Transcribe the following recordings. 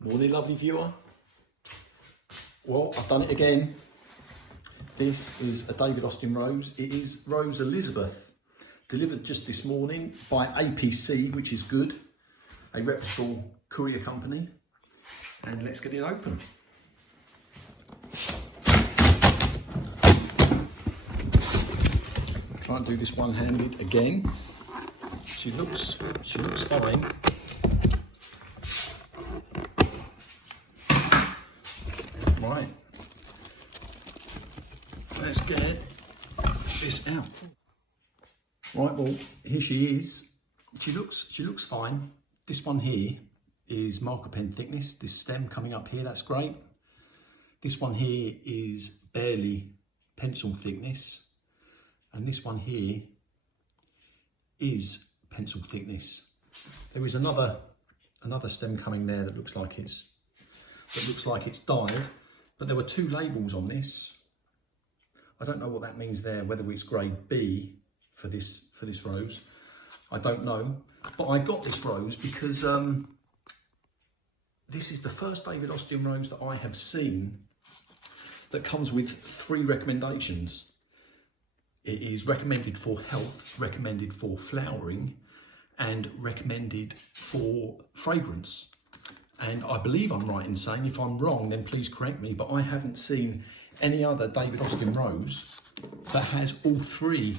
Morning, lovely viewer. Well, I've done it again. This is a David Austin rose. It is Rose Elizabeth, delivered just this morning by APC, which is good, a reputable courier company. And let's get it open. Try and do this one-handed again. She looks fine. Right, let's get this out. Right, well, here she is. She looks fine. This one here is marker pen thickness. This stem coming up here, that's great. This one here is barely pencil thickness, and this one here is pencil thickness. There is another stem coming there that looks like it's dyed. But there were two labels on this. I don't know what that means there, whether it's grade B for this rose. I don't know. But I got this rose because this is the first David Austin rose that I have seen that comes with 3 recommendations. It is recommended for health, recommended for flowering, and recommended for fragrance. And I believe I'm right in saying, if I'm wrong, then please correct me, but I haven't seen any other David Austin rose that has all 3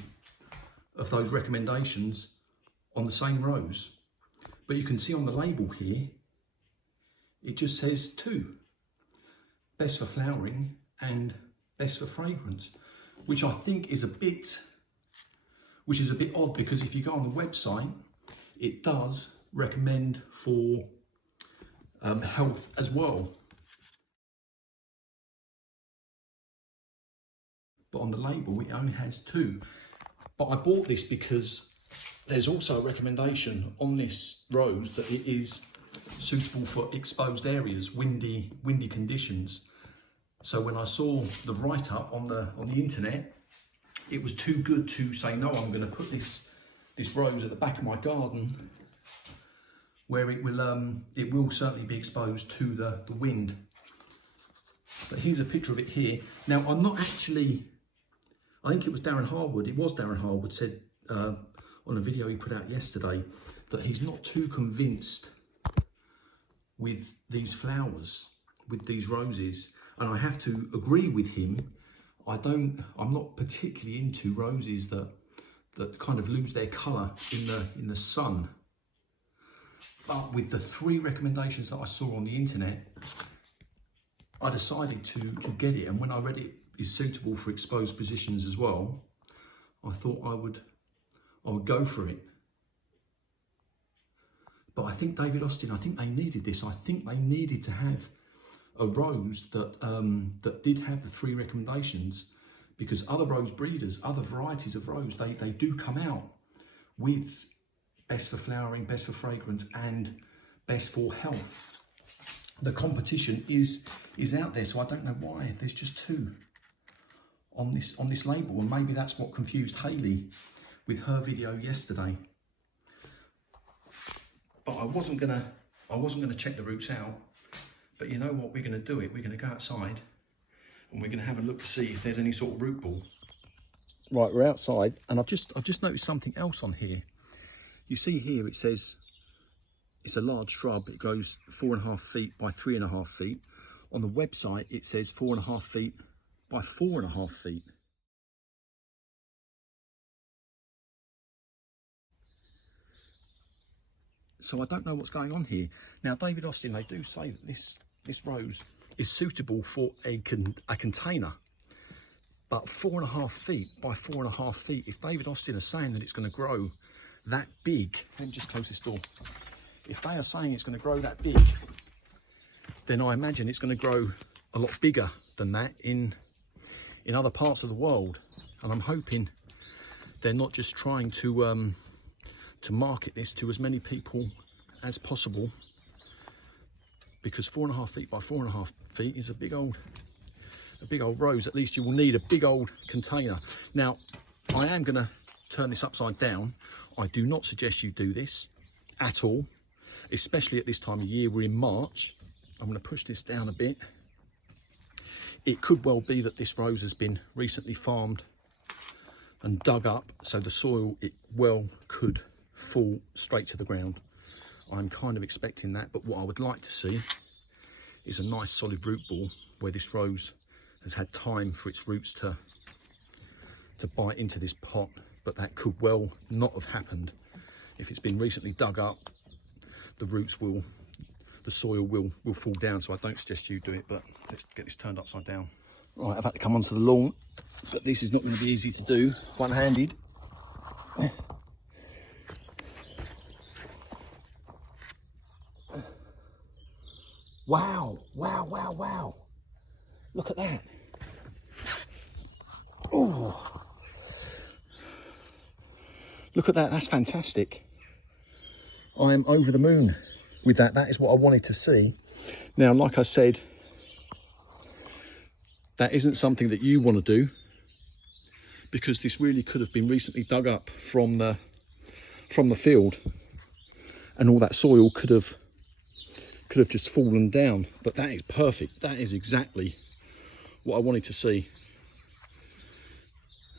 of those recommendations on the same rose. But you can see on the label here, it just says 2. Best for flowering and best for fragrance, which I think is a bit odd, because if you go on the website, it does recommend for health as well. But on the label, it only has 2. But I bought this because there's also a recommendation on this rose that it is suitable for exposed areas, windy conditions. So when I saw the write-up on the internet, it was too good to say no. I'm going to put this rose at the back of my garden, where it will certainly be exposed to the wind. But here's a picture of it here. Now, I'm not actually, I think it was Darren Harwood said on a video he put out yesterday that he's not too convinced with these flowers, with these roses. And I have to agree with him. I'm not particularly into roses that kind of lose their colour in the sun. But with the 3 recommendations that I saw on the internet, I decided to get it. And when I read it is suitable for exposed positions as well, I thought I would go for it. But I think David Austin, I think they needed this. I think they needed to have a rose that did have the 3 recommendations, because other rose breeders, other varieties of rose, they do come out with best for flowering, best for fragrance, and best for health. The competition is out there, so I don't know why there's just 2 on this label, and maybe that's what confused Hailey with her video yesterday. But I wasn't gonna check the roots out. But you know what? We're gonna do it. We're gonna go outside, and we're gonna have a look to see if there's any sort of root ball. Right, we're outside, and I've just noticed something else on here. You see here, it says it's a large shrub. It goes 4.5 feet by 3.5 feet. On the website, it says 4.5 feet by 4.5 feet. So I don't know what's going on here. Now, David Austin, they do say that this rose is suitable for a container. But 4.5 feet by 4.5 feet, if David Austin are saying that it's going to grow that big, let me just close this door. If they are saying it's going to grow that big, then I imagine it's going to grow a lot bigger than that in other parts of the world. And I'm hoping they're not just trying to market this to as many people as possible, because 4.5 feet by 4.5 feet is a big old rose. At least you will need a big old container. Now, I am going to turn this upside down. I do not suggest you do this at all, especially at this time of year. We're in March. I'm going to push this down a bit. It could well be that this rose has been recently farmed and dug up, so the soil, it well could fall straight to the ground. I'm kind of expecting that, but what I would like to see is a nice solid root ball where this rose has had time for its roots to bite into this pot, but that could well not have happened. If it's been recently dug up, the soil will fall down, so I don't suggest you do it, but let's get this turned upside down. Right, I've had to come onto the lawn, but this is not going to be easy to do one-handed. Wow, wow, wow, wow. Look at that. Oh, look at that, that's fantastic. I am over the moon with that. That is what I wanted to see. Now, like I said, that isn't something that you want to do, because this really could have been recently dug up from the field, and all that soil could have just fallen down. But that is perfect. That is exactly what I wanted to see.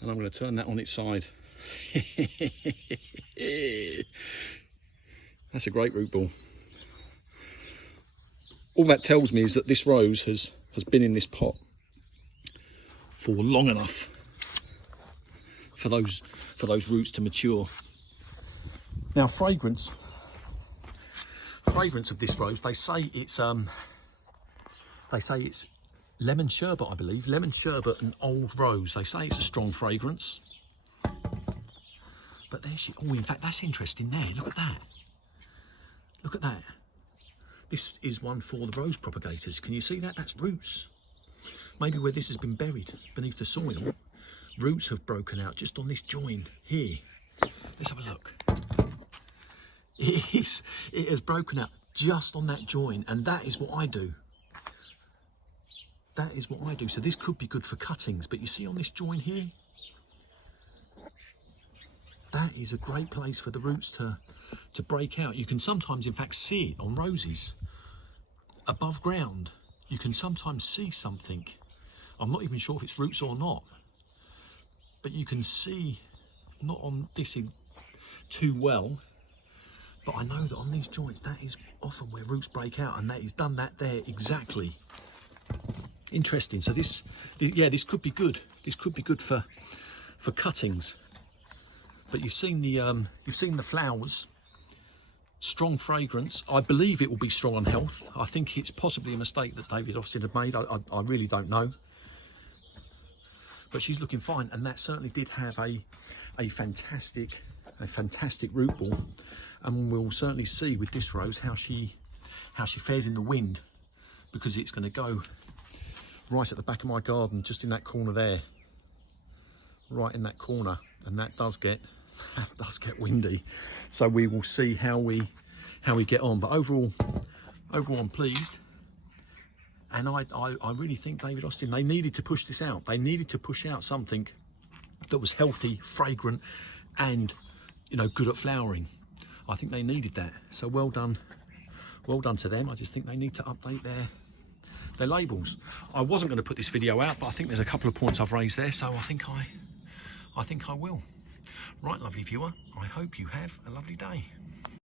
And I'm going to turn that on its side. That's a great root ball. All that tells me is that this rose has been in this pot for long enough for those roots to mature. Now, fragrance of this rose, they say it's lemon sherbet, I believe. Lemon sherbet and old rose. They say it's a strong fragrance. But there she, oh, in fact, that's interesting there. Look at that. Look at that. This is one for the rose propagators. Can you see that? That's roots. Maybe where this has been buried beneath the soil, roots have broken out just on this join here. Let's have a look. It has broken out just on that join, and that is what I do. That is what I do. So this could be good for cuttings, but you see on this join here, that is a great place for the roots to break out. You can sometimes, in fact, see it on roses above ground. You can sometimes see something. I'm not even sure if it's roots or not, but you can see, not on this too well, but I know that on these joints, that is often where roots break out, and that is done that there exactly. Interesting. So this could be good. This could be good for cuttings. But you've seen the flowers. Strong fragrance. I believe it will be strong on health. I think it's possibly a mistake that David Austin had made. I really don't know. But she's looking fine, and that certainly did have a fantastic root ball. And we'll certainly see with this rose how she fares in the wind, because it's going to go right at the back of my garden, just in that corner there, right in that corner, and that does get windy. So we will see how we get on. But overall I'm pleased, and I really think David Austin, they needed to push this out. They needed to push out something that was healthy, fragrant, and good at flowering. I think they needed that. So well done to them. I just think they need to update their labels. I wasn't going to put this video out, but I think there's a couple of points I've raised there, so I think I will. Right, lovely viewer, I hope you have a lovely day.